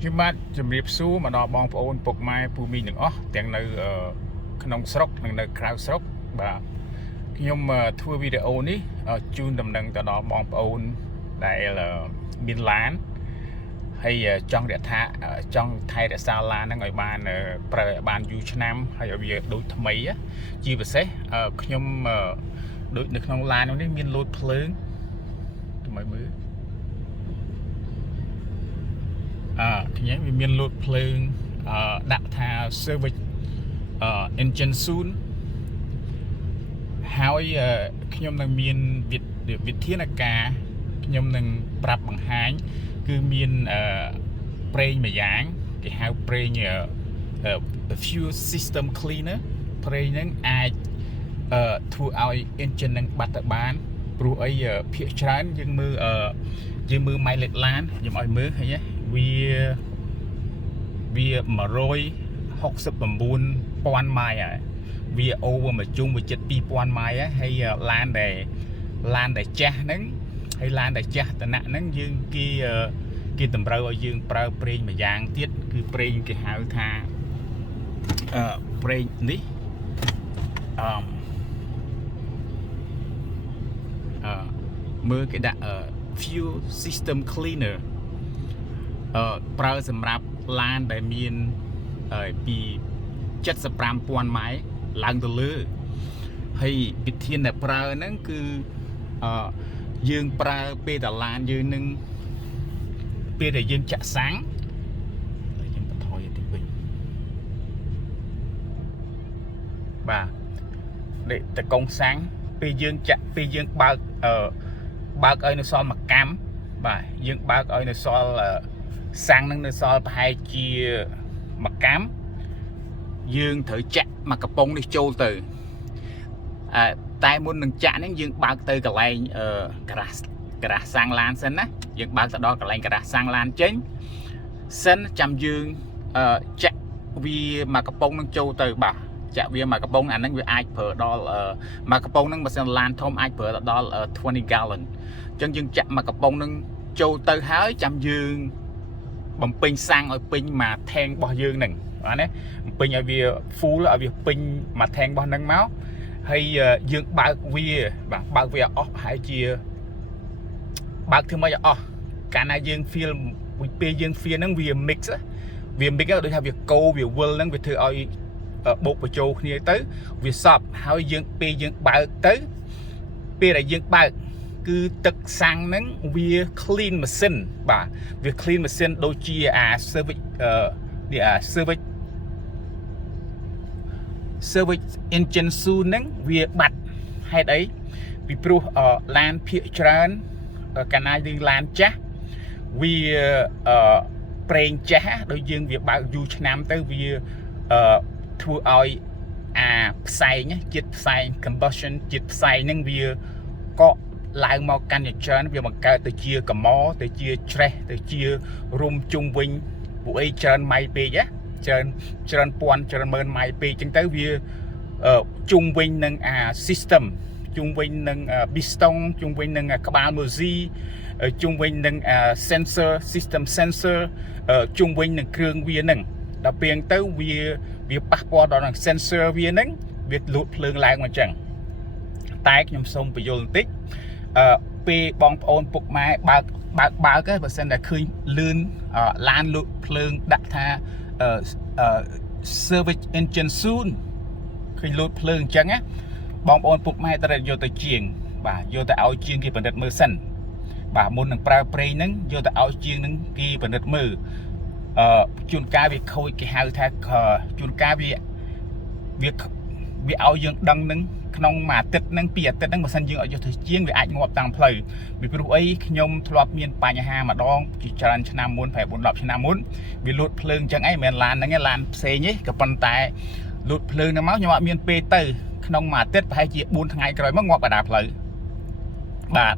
ខ្ញុំបាទជំរាបសួរមកដល់បងប្អូនពុកម៉ែពូមីទាំងអស់ទាំងនៅក្នុងស្រុកនិងនៅក្រៅស្រុកបាទខ្ញុំធ្វើវីដេអូនេះជូនដំណឹងទៅដល់បងប្អូនដែលមានឡានហើយចង់ថែរក្សាឡានហ្នឹងឲ្យបានប្រើឲ្យបានយូរឆ្នាំហើយឲ្យវាដូចថ្មីជាពិសេសខ្ញុំដូចនៅក្នុងឡាននេះមានលោតភ្លើងទៅមើលខ្ញុំវាមានលោតភ្លើងដាក់ថា service engine soon ហើយខ្ញុំនឹងមានវិធានការខ្ញុំនឹងប្រាប់បង្ហាញគឺមានប្រេងមួយយ៉ាងគេហៅប្រេង fuel system cleaner ប្រេងហ្នឹងអាចធ្វើឲ្យ engine នឹងបាត់ទៅបានព្រោះអីភាគច្រើនយើងមើល mileage ឡានខ្ញុំឲ្យមើលឃើញទេវា169,000 ម៉ាយហើយវា over មកជុំវាចិត្ត 2,000 ម៉ាយហើយឡានដែលចាស់ហ្នឹងហើយឡានដែលចាស់តំណហ្នឹងយើងគេតម្រូវឲ្យយើងប្រើប្រេងមួយយ៉ាងទៀតគឺប្រេងគេហៅថាប្រេងនេះមើលគេដាក់ fuel system cleaner ប្រើសម្រាប់ឡានដែលមានពី 75,000 ម៉ាយឡើងទៅលើហើយវិធានដែលប្រើហ្នឹងគឺយើងប្រើពេលដែលឡានយើងនឹងពេលដែលយើងចាក់សាំងយើងបន្ថយទៅវិញបាទនេះតកងសាំងពេលយើងបើកឲ្យនៅសល់មួយកាំបាទយើងបើកឲ្យនៅសល់សាំងនឹងនៅសល់ប្រហែលជាមួយកាំយើងត្រូវចាក់មកកំប៉ុងនេះចូលទៅតែមុននឹងចាក់ហ្នឹងយើងបើកទៅកន្លែងក្រាស់សាំងឡានសិនណាយើងបើកទៅដល់កន្លែងក្រាស់សាំងឡានចេញសិនចាំយើងចាក់វាមកកំប៉ុងនឹងចូលទៅបាទចាក់វាមកកំប៉ុងអាហ្នឹងវាអាចប្រើដល់មកកំប៉ុងហ្នឹងបើសិនឡានធំអាចប្រើដល់20 gallon អញ្ចឹងយើងចាក់មកកំប៉ុងហ្នឹងចូលទៅហើយចាំយើងបំពេញសាំងឲ្យពេញមួយថេងរបស់យើងហ្នឹងបាទណាបំពេញឲ្យវា full ឲ្យវាពេញមួយថេងរបស់ហ្នឹងមកហើយយើងបើកវាបាទបើកវាអស់ប្រហែលជាបើកធ្វើម៉េចឲ្យអស់កាលណាយើង feel ពេលយើង feel ហ្នឹងវា mix ដូចថាវាកោវាវិលហ្នឹងវាធ្វើឲ្យបូកបញ្ចូលគ្នាទៅវាសប់ហើយពេលយើងបើកទៅពេលដែលយើងបើកគឺទឹកសាំងហ្នឹងវា clean machine បាទវា clean machine ដូចជាservice engine soon ហ្នឹងវាបាត់ហេតុអីពីព្រោះឡានភាគច្រើនកាលណាយើងឡានចាស់វាប្រេងចាស់ដូចយើងវាបើកយូរឆ្នាំទៅវាធ្វើឲ្យផ្សែងជាតិផ្សែង combustion ជាតិផ្សែងហ្នឹងវាកកឡើងមកកាន់តែច្រើនវាបង្កើតទៅជាកំមទៅជាច្រេះទៅជារុំជុំវិញពួកអីច្រើនម៉ៃពេកច្រើនពាន់ច្រើនម៉ឺនម៉ៃពេកអញ្ចឹងទៅវាជុំវិញនឹងsystem ជុំវិញនឹង piston ជុំវិញនឹងក្បាលមើស៊ីជុំវិញនឹង sensor system sensor ជុំវិញនឹងគ្រឿងវាហ្នឹងដល់ពេលទៅវាប៉ះពាល់ដល់នឹង sensor វាហ្នឹងវាលូតភ្លើងឡើងមកអញ្ចឹងតែខ្ញុំសូមបញ្យល់បន្តិចពេលបងប្អូនពុកម៉ែបើកបើសិនតែឃើញលឿនឡានលូតភ្លើងដាក់ថាservice engine soon ឃើញលូតភ្លើងអញ្ចឹងណាបងប្អូនពុកម៉ែត្រូវយកទៅជាងបាទយកទៅឲ្យជាងគេពិនិត្យមើលសិនបាទមុននឹងប្រើប្រេងហ្នឹងយកទៅឲ្យជាងហ្នឹងគេពិនិត្យមើលជួនកាលវាខូចគេហៅថាជួនកាលវាឲ្យយើងដឹងនឹងក្នុងមួយអាទិត្យហ្នឹងពីរអាទិត្យហ្នឹងបើសិនយើងឲ្យយកទៅជាងវាអាចងាប់តាមផ្លូវពីព្រោះអីខ្ញុំធ្លាប់មានបញ្ហាម្ដងជាច្រើនឆ្នាំមុនប្រហែល 4-10 ឆ្នាំមុនវាលូតភ្លើងអញ្ចឹងឯងមិនមែនឡានហ្នឹងឯងឡានផ្សេងទេក៏ប៉ុន្តែលូតភ្លើងហ្នឹងមកខ្ញុំអត់មានពេលទៅក្នុងមួយអាទិត្យប្រហែលជា 4 ថ្ងៃក្រោយមកងាប់កណ្ដាលផ្លូវបាទ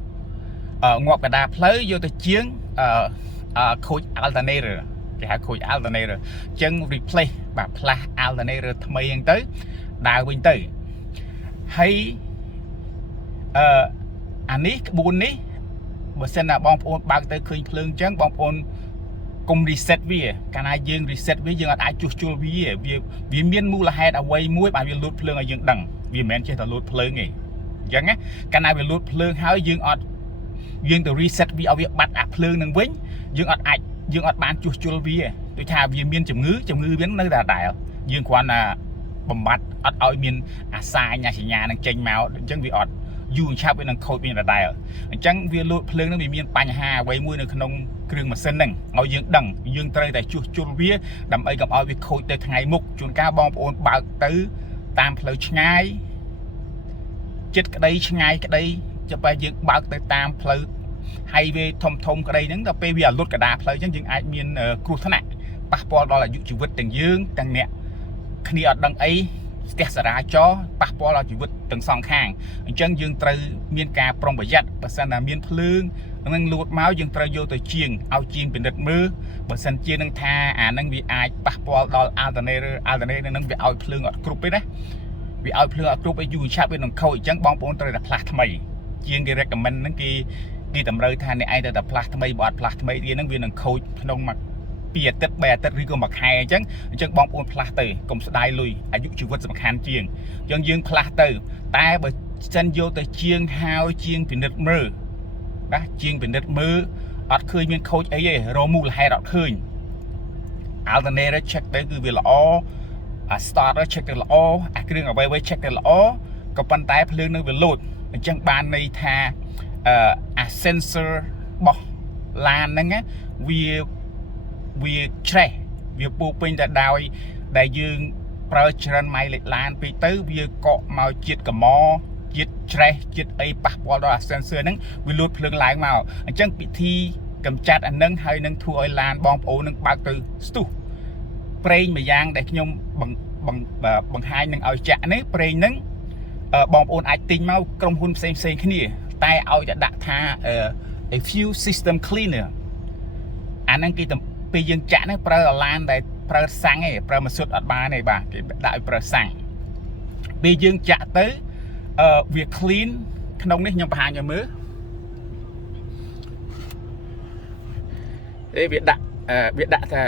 ងាប់កណ្ដាលផ្លូវយកទៅជាងខូច alternator គេហៅខូច alternator អញ្ចឹង replace បាទផ្លាស់ alternator ថ្មីហ្នឹងទៅដើរវិញទៅហើយអានេះក្បួននេះបើសិនណាបងប្អូនបើកទៅឃើញភ្លើងអញ្ចឹងបងប្អូន កុំ reset វាកាលណាយើង reset វាយើងអាចជួសជុលវាមានមូលហេតុអ្វីមួយបាទវាលូតភ្លើងឲ្យយើងដឹងវាមិនមែនចេះតែលូតភ្លើងទេអញ្ចឹងណាកាលណាវាលូតភ្លើងហើយយើងទៅ reset វាឲ្យវាបាត់អាភ្លើងនឹងវិញយើងអត់បានជួសជុលវាដូចថាវាមានជំងឺវានៅតែដដែលយើងគ្រាន់តែបំបត្តិអត់ឲ្យមានអាសាញអាសញ្ញានឹងចេញមកអញ្ចឹងវាអត់យូរឆាប់វានឹងខូចវិញដដែលអញ្ចឹងវាលូតភ្លើងនឹងវាមានបញ្ហាអ្វីមួយនៅក្នុងគ្រឿងម៉ាស៊ីនហ្នឹងឲ្យយើងដឹងយើងត្រូវតែជួសជុលវាដើម្បីកុំឲ្យវាខូចទៅថ្ងៃមុខជួនកាលបងប្អូនបើកទៅតាមផ្លូវឆ្ងាយចិត្តក្តីឆ្ងាយក្តីចាំបែរយើងបើកទៅតាមផ្លូវ highway ធំក្តីហ្នឹងដល់ពេលវាលុតកដាផ្លូវអញ្ចឹងយើងអាចមានគ្រោះថ្នាក់ប៉ះពាល់ដល់អាយុជីវិតទាំងយើងទាំងអ្នកគ្នាអត់ដឹងអីស្ទះចរាចរណ៍ប៉ះពាល់ដល់ជីវិតទាំងសងខាងអញ្ចឹងយើងត្រូវមានការប្រុងប្រយ័ត្នបើសិនណាមានភ្លើងនឹងលួតមកយើងត្រូវយកទៅជាងឲ្យជាងពិនិត្យមើលបើសិនជានឹងថាអានឹងវាអាចប៉ះពាល់ដល់ alternator នឹងវាឲ្យភ្លើងអត់គ្រប់ទេណាវាឲ្យភ្លើងអត់គ្រប់ឲ្យយូរឆាប់វានឹងខូចអញ្ចឹងបងប្អូនត្រូវតែផ្លាស់ថ្មីជាងគេ recommend ហ្នឹងគេតម្រូវថាអ្នកឯងត្រូវតែផ្លាស់ថ្មីបើអត់ផ្លាស់ថ្មីទៀតហ្នឹងវានឹងខូចក្នុងមួយ2អាទិត្យ3អាទិត្យឬក៏មួយខែអញ្ចឹងបងប្អូនផ្លាស់ទៅកុំស្ដាយលុយអាយុជីវិតសំខាន់ជាងអញ្ចឹងយើងផ្លាស់ទៅតែបើសិនយកទៅជាងហើយជាងពិនិត្យមើលណាជាងពិនិត្យមើលអត់ឃើញមានខូចអីទេរមូលហេតុអត់ឃើញ alternator check ទៅគឺវាល្អអា starter check ទៅល្អអាគ្រឿងអ្វី check ទៅល្អក៏ប៉ុន្តែភ្លើងនៅវាលោតអញ្ចឹងបានន័យថាអា sensor របស់ឡានហ្នឹងវាច្រេះវាពោពេញតែដោយដែលយើងប្រើច្រើនម៉ៃលេខឡានពេកទៅវាកក់មកជាតិកម្មជាតិច្រេះជាតិអីប៉ះពាល់ដល់អា sensor ហ្នឹងវាលូតភ្លើងឡើងមកអញ្ចឹងពិធីកម្ចាត់អាហ្នឹងហើយនឹងធ្វើឲ្យឡានបងប្អូននឹងបើកទៅស្ទុះប្រេងមួយយ៉ាងដែលខ្ញុំបង្ហាញនឹងឲ្យចាក់នេះប្រេងហ្នឹងបងប្អូនអាចទិញមកក្រុមហ៊ុនផ្សេងគ្នាតែឲ្យតែដាក់ថា a few system cleaner អាហ្នឹងគេពេលយើងចាក់ហ្នឹងប្រើឡានដែលប្រើសាំងឯងប្រើម៉ាស៊ូតអត់បានទេបាទគេដាក់ឲ្យប្រើសាំងពេលយើងចាក់ទៅវា clean ក្នុងនេះខ្ញុំបង្ហាញឲ្យមើលវាដាក់ថា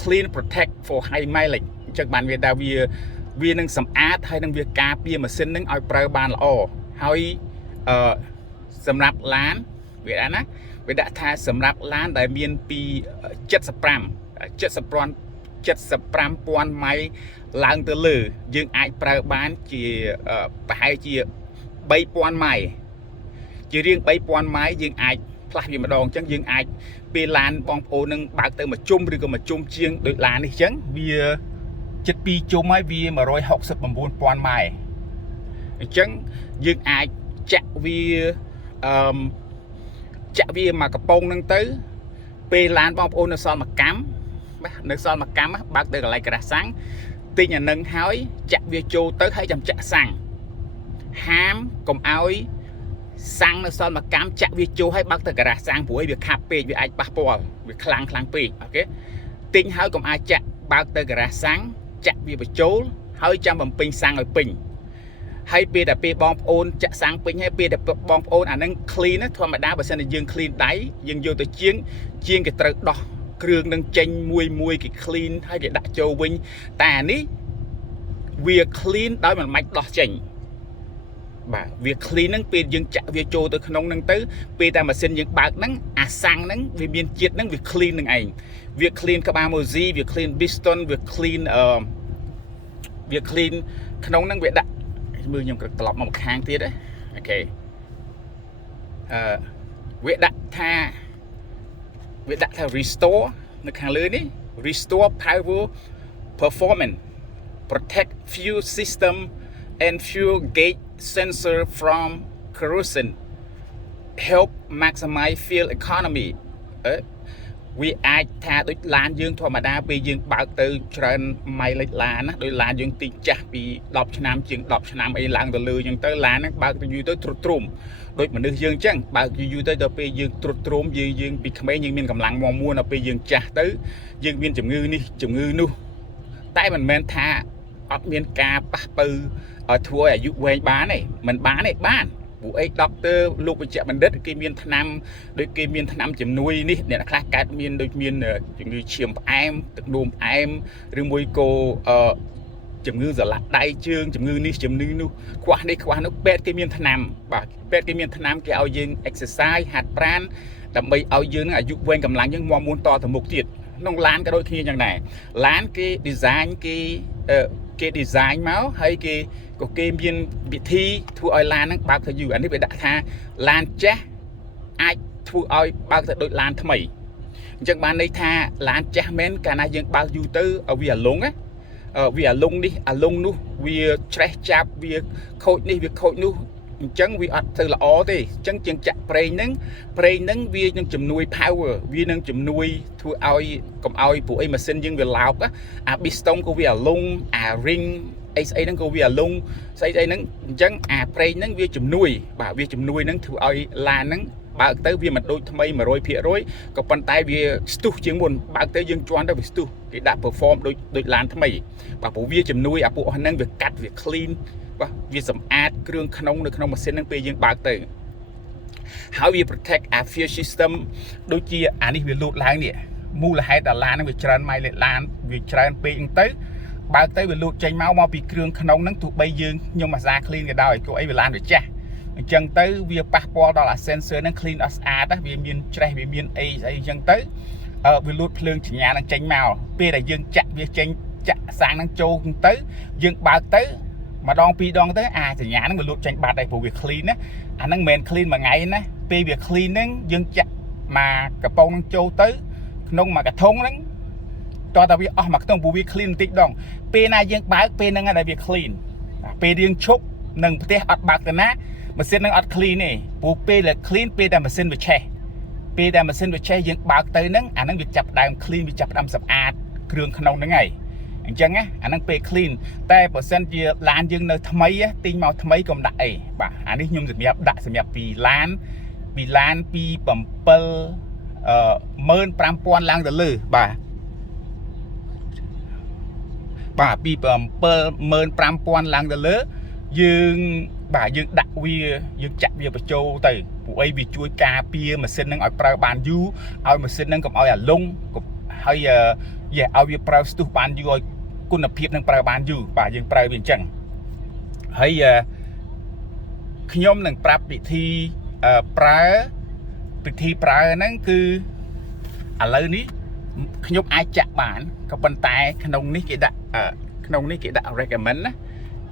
clean protect for high mileage អញ្ចឹងបានវានឹងសម្អាតហើយនឹងវាការពារម៉ាស៊ីននឹងឲ្យប្រើបានល្អហើយសម្រាប់ឡានវាដាក់ថាសម្រាប់ឡានដែលមានពី75,000 ម៉ៃឡើងទៅលើយើងអាចប្រើបានជាប្រហែលជា 3,000 ម៉ៃជារៀង 3,000 ម៉ៃយើងអាចផ្លាស់វាម្ដងអញ្ចឹងយើងអាចពេលឡានបងប្អូននឹងបើកទៅមួយជុំឬក៏មួយជុំជាងដូចឡាននេះអញ្ចឹងវាចិត្ត2ជុំហើយវា 169,000 ម៉ែអញ្ចឹងយើងអាចចាក់វាមកកំប៉ុងហ្នឹងទៅពេលឡានបងប្អូននៅសល់មួយកាំបាទនៅសល់មួយកាំបើកទៅកន្លែងក្រាស់សាំងទិញអានឹងហើយចាក់វាចូលទៅហើយចាំចាក់សាំងហាមកុំឲ្យសាំងនៅសល់មួយកាំចាក់វាចូលហើយបើកទៅក្រាស់សាំងព្រោះវាខាប់ពេកវាអាចប៉ះពាល់វាខ្លាំងពេកអូខេទិញហើយកុំអាចចាក់បើកទៅក្រាស់សាំងចាក់វាបញ្ចូលហើយចាំបំពេញសាំងឲ្យពេញហើយពេលតែពេលបងប្អូនចាក់សាំងពេញហើយពេលតែបងប្អូនអានឹង clean ណាធម្មតាបើសិនតែយើង clean ដៃយើងយកទៅជាងគេត្រូវដោះគ្រឿងនឹងចេញមួយគេ clean ហើយគេដាក់ចូលវិញតែអានេះវា clean ដោយមិនបាច់ដោះចេញបាទវា clean ហ្នឹងពេលយើងចាក់វាចូលទៅក្នុងហ្នឹងទៅពេលតែម៉ាស៊ីនយើងបើកហ្នឹងអាសាំងហ្នឹងវាមានជាតិហ្នឹងវា clean នឹងឯងវា clean ក្បាល Mozi វា clean piston វា clean ក្នុងហ្នឹងវាដាក់មើលខ្ញុំត្រឡប់មកម្ខាងទៀតអូខេវាដាក់ថា restore នៅខាងលើនេះ restore power performance protect fuel system and fuel gauge sensor from corrosion help maximize fuel economy វាអាចថាដូចឡានយើងធម្មតាពេលយើងបើកទៅច្រើនម៉ៃលេខឡានណាដោយឡានយើងទីចាស់ពី10ឆ្នាំជាង10ឆ្នាំអីឡើងទៅលើអញ្ចឹងទៅឡានហ្នឹងបើកទៅយូរទៅទ្រុឌទ្រោមដូចមនុស្សយើងអញ្ចឹងបើកយូរទៅដល់ពេលយើងទ្រុឌទ្រោមយើងពីក្មេងយើងមានកម្លាំងមាំមួនដល់ពេលយើងចាស់ទៅយើងមានជំងឺនេះជំងឺនោះតែមិនមែនថាអត់មានការប៉ះពៅធ្វើឲ្យអាយុវែងបានទេមិនបានទេបាន ពួកអី doctor លោកវិជ្ជបណ្ឌិតគេមានថ្នាំដូចគេមានថ្នាំជំនួយនេះអ្នកខ្លះកើតមានដូចមានជំងឺឈាមផ្អែមទឹកនោមផ្អែមឬមួយក៏ជំងឺសន្លាក់ដៃជើងជំងឺនេះជំងឺនោះខ្វះនេះខ្វះនោះពេទ្យគេមានថ្នាំបាទពេទ្យគេមានថ្នាំគេឲ្យយើង exercise ហាត់ប្រាណដើម្បីឲ្យយើងនឹងអាយុវែងកម្លាំងយើងមាំមួនតទៅមុខទៀតក្នុងឡានក៏ដូចគ្នាយ៉ាងដែរឡានគេ design គេ design មកហើយគេក៏គេមានវិធីធ្វើឲ្យឡានហ្នឹងបើកទៅយូរអានេះវាដាក់ថាឡានចាស់អាចធ្វើឲ្យបើកទៅដូចឡានថ្មីអញ្ចឹងបានន័យថាឡានចាស់មែនកាលណាយើងបើកយូរទៅវាអាលុងណាវាអាលុងនេះអាលុងនោះវាច្រេះចាប់វាខូចនេះវាខូចនោះអញ្ចឹងវាអត់ទៅល្អទេអញ្ចឹងជាងចាក់ប្រេងហ្នឹងវានឹងជំនួយ power វានឹងជំនួយធ្វើឲ្យកុំឲ្យពួកអីម៉ាស៊ីនយើងវាឡោកអា piston ក៏វាអាលុងអា ring អីស្អីហ្នឹងក៏វាអាលុងស្អីហ្នឹងអញ្ចឹងអាប្រេងហ្នឹងវាជំនួយបាទវាជំនួយហ្នឹងធ្វើឲ្យឡានហ្នឹងបើកទៅវាមិនដូចថ្មី 100% ក៏ប៉ុន្តែវាស្ទុះជាងមុនបើកទៅយើងជន់ទៅវាស្ទុះគេដាក់ perform ដូចឡានថ្មីបាទព្រោះវាជំនួយអាពួកហ្នឹងវាកាត់វា clean បាទវាសម្អាតគ្រឿងក្នុងនៅក្នុងម៉ាស៊ីនហ្នឹងពេលយើងបើកទៅហើយវា protect our fuel system ដូចជាអានេះវាលោតឡើងនេះមូលហេតុដល់ឡានហ្នឹងវាច្រើន mileage ឡានវាច្រើនពេកហ្នឹងទៅបើកទៅវាលោតចេញមកពីគ្រឿងក្នុងហ្នឹងទោះបីយើងខ្ញុំអាសា clean ក៏ដោយព្រោះអីវាឡានវាចាស់អញ្ចឹងទៅវាប៉ះពាល់ដល់អា sensor ហ្នឹង clean អត់ស្អាតវាមានច្រេះវាមានអីស្អីអញ្ចឹងទៅវាលូតភ្លើងសញ្ញាហ្នឹងចេញមកពេលដែលយើងចាក់វាចេញចាក់សាំងហ្នឹងចូលទៅយើងបើកទៅម្ដងពីរដងទៅអាសញ្ញាហ្នឹងវាលូតចេញបាត់ហើយព្រោះវា clean ណាអាហ្នឹងមិនមែន clean មួយថ្ងៃណាពេលវា clean ហ្នឹងយើងចាក់មកកំប៉ុងហ្នឹងចូលទៅក្នុងមួយកធុងហ្នឹងតោះតែវាអស់មកខ្ទង់ព្រោះវា clean បន្តិចដងពេលណាយើងបើកពេលហ្នឹងដែលវា clean ពេលយើងឈប់នឹងផ្ទះអត់បើកទៅណាម៉ាស៊ីនហ្នឹងអត់ clean ទេព្រោះពេលដែល clean ពេលដែលម៉ាស៊ីនវាឆេះពេលដែលម៉ាស៊ីនវាឆេះយើងបើកទៅហ្នឹងអាហ្នឹងវាចាប់ដើម clean វាចាប់ដើមសម្អាតគ្រឿងក្នុងហ្នឹងហើយអញ្ចឹងណាអាហ្នឹងពេល clean តែបើសិនជាឡានយើងនៅថ្មីទិញមកថ្មីកុំដាក់អីបាទអានេះខ្ញុំសម្រាប់ដាក់សម្រាប់ពីឡានពី75000ឡើងទៅលើបាទពី75000ឡើងទៅលើយើងបាទយើងដាក់វាយើងចាក់វាបញ្ចូលទៅព្រោះអីវាជួយការពារម៉ាស៊ីនហ្នឹងឲ្យប្រើបានយូរឲ្យម៉ាស៊ីនហ្នឹងកុំឲ្យអាលុងហើយឲ្យវាប្រើស្ទុះបានយូរឲ្យគុណភាពនឹងប្រើបានយូរបាទយើងប្រើវាអញ្ចឹងហើយខ្ញុំនឹងប្រាប់វិធីប្រើហ្នឹងគឺឥឡូវនេះខ្ញុំអាចចាក់បានក៏ប៉ុន្តែក្នុងនេះគេដាក់recommend ណា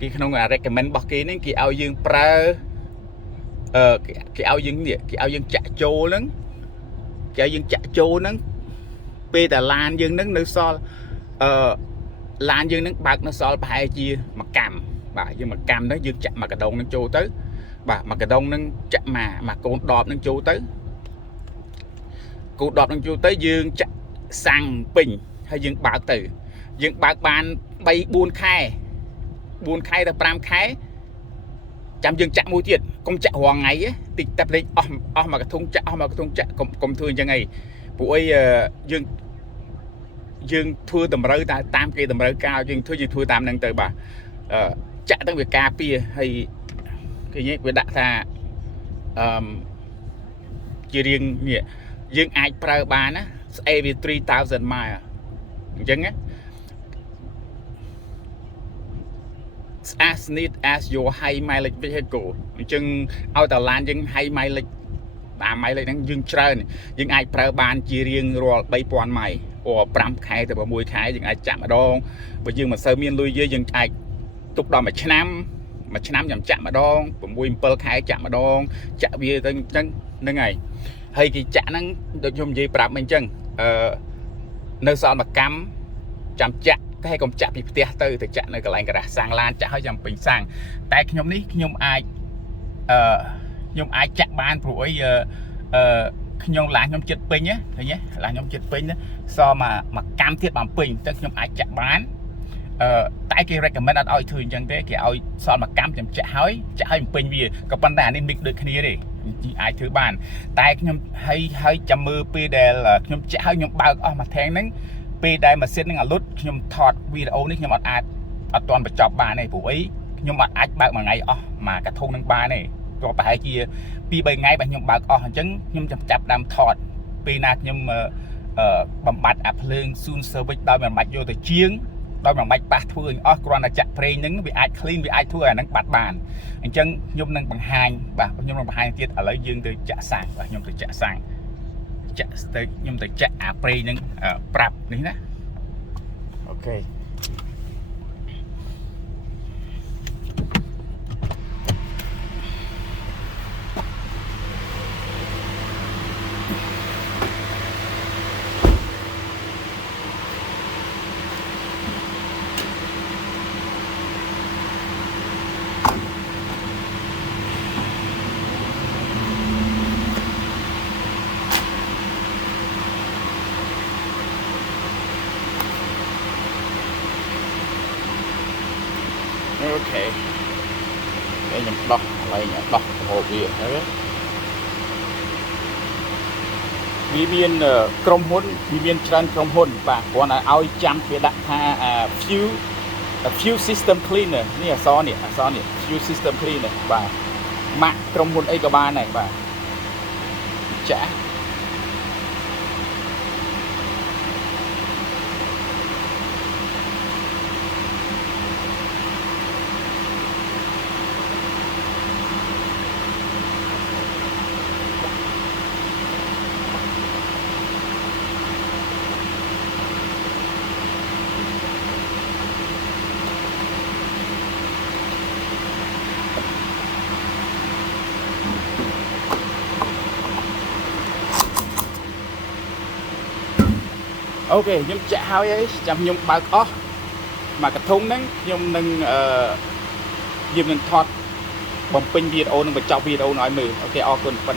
គេក្នុង recommend របស់គេហ្នឹងគេឲ្យយើងប្រើគេឲ្យយើងចាក់ចូលហ្នឹងពេលតែឡានយើងហ្នឹងនៅសល់ឡានយើងហ្នឹងបើកនៅសល់ប្រហែលជាមួយកម្មបាទយើងមួយកម្មទៅយើងចាក់មួយកដងហ្នឹងចូលទៅបាទមួយកដងហ្នឹងចាក់មកកូនដបហ្នឹងចូលទៅយើងចាក់សាំងពេញហើយយើងបើកទៅយើងបើកបាន3-4 ខែទៅ5 ខែចាំយើងចាក់មួយទៀតកុំចាក់រាល់ថ្ងៃតិចតែភ្លេចអស់មួយកធុងចាក់កុំធ្វើអញ្ចឹងអីព្រោះអីយើងធ្វើតម្រូវតាមគេតម្រូវការយើងធ្វើតាមហ្នឹងទៅបាទចាក់ទៅវាការពារហើយគេនិយាយវាដាក់ថាជារៀងនេះយើងអាចប្រើបានណាស្អីវា3000 mile អញ្ចឹងណាas neat as your high mileage vehicle អញ្ចឹងឲ្យតែឡានយើង high mileage តាម mileage ហ្នឹងយើងច្រើនយើងអាចប្រើបានជារៀងរាល់3000 ម៉ៃព្រោះ5 ខែទៅ6 ខែយើងអាចចាក់ម្ដងបើយើងមិនសូវមានលុយយើងអាចទុកដល់មួយឆ្នាំខ្ញុំចាក់ម្ដង6-7 ខែចាក់ម្ដងចាក់វាទៅអញ្ចឹងហ្នឹងហើយគេចាក់ហ្នឹងដូចខ្ញុំនិយាយប្រាប់មិញអញ្ចឹងនៅសល់មួយកម្មចាំចាក់តែកុំចាក់ពីផ្ទះទៅចាក់នៅកន្លែងការ៉ាសសាំងឡានចាក់ឲ្យចាំពេញសាំងតែខ្ញុំអាចចាក់បានព្រោះអីខ្ញុំឡានខ្ញុំចិត្តពេញណាឃើញទេឡានខ្ញុំចិត្តពេញសល់មកកម្មទៀតបានពេញទៅខ្ញុំអាចចាក់បានតែគេ recommend អត់ឲ្យធ្វើអញ្ចឹងទេគេឲ្យសល់មកកម្មចាំចាក់ឲ្យពេញវាក៏ប៉ុន្តែអានេះ mix ដូចគ្នាទេអាចធ្វើបានតែខ្ញុំហើយចាំមើលពេលដែលខ្ញុំចាក់ឲ្យខ្ញុំបើកអស់មួយថែងហ្នឹងពេលដែលម៉ាស៊ីនហ្នឹងអាលុតខ្ញុំថតវីដេអូនេះខ្ញុំអត់ទាន់បញ្ចប់បានទេព្រោះអីខ្ញុំអត់អាចបើកមួយថ្ងៃអស់មួយកធុងហ្នឹងបានទេ ក៏ប្រហែលជា2 3ថ្ងៃបាទខ្ញុំបើកអស់អញ្ចឹងខ្ញុំចាប់ដើមថតពេលណាខ្ញុំបំបត្តិអាភ្លើង soon service ដោយមិនបាច់យកទៅជាងដោយមិនបាច់ប៉ះធ្វើអស់គ្រាន់តែចាក់ប្រេងហ្នឹងវាអាច clean វាអាចធ្វើអាហ្នឹងបាត់បានអញ្ចឹងខ្ញុំនឹងបង្ហាញបាទខ្ញុំនឹងបង្ហាញទៀតឥឡូវយើងទៅចាក់សាំងបាទខ្ញុំទៅចាក់សាំងខ្ញុំទៅចាក់អាប្រេងហ្នឹងប្រាប់នេះណាអូខេអូខេខ្ញុំដោះកន្លែងដោះរហូតវាហើយវាមានក្រុមហ៊ុនវាមានច្រើនក្រុមហ៊ុនបាទគ្រាន់តែឲ្យចាំវាដាក់ថា fuel system cleaner នេះអក្សរនេះ fuel system cleaner បាទម៉ាក់ក្រុមហ៊ុនអីក៏បានដែរបាទចាអូខេខ្ញុំចាក់ហើយចាំខ្ញុំបើកអស់មកកធុងហ្នឹងខ្ញុំនឹងយើងនឹងថតបំពេញវីដេអូនឹងបញ្ចប់វីដេអូឲ្យមើលអូខេអរគុណប៉ុណ្ណឹង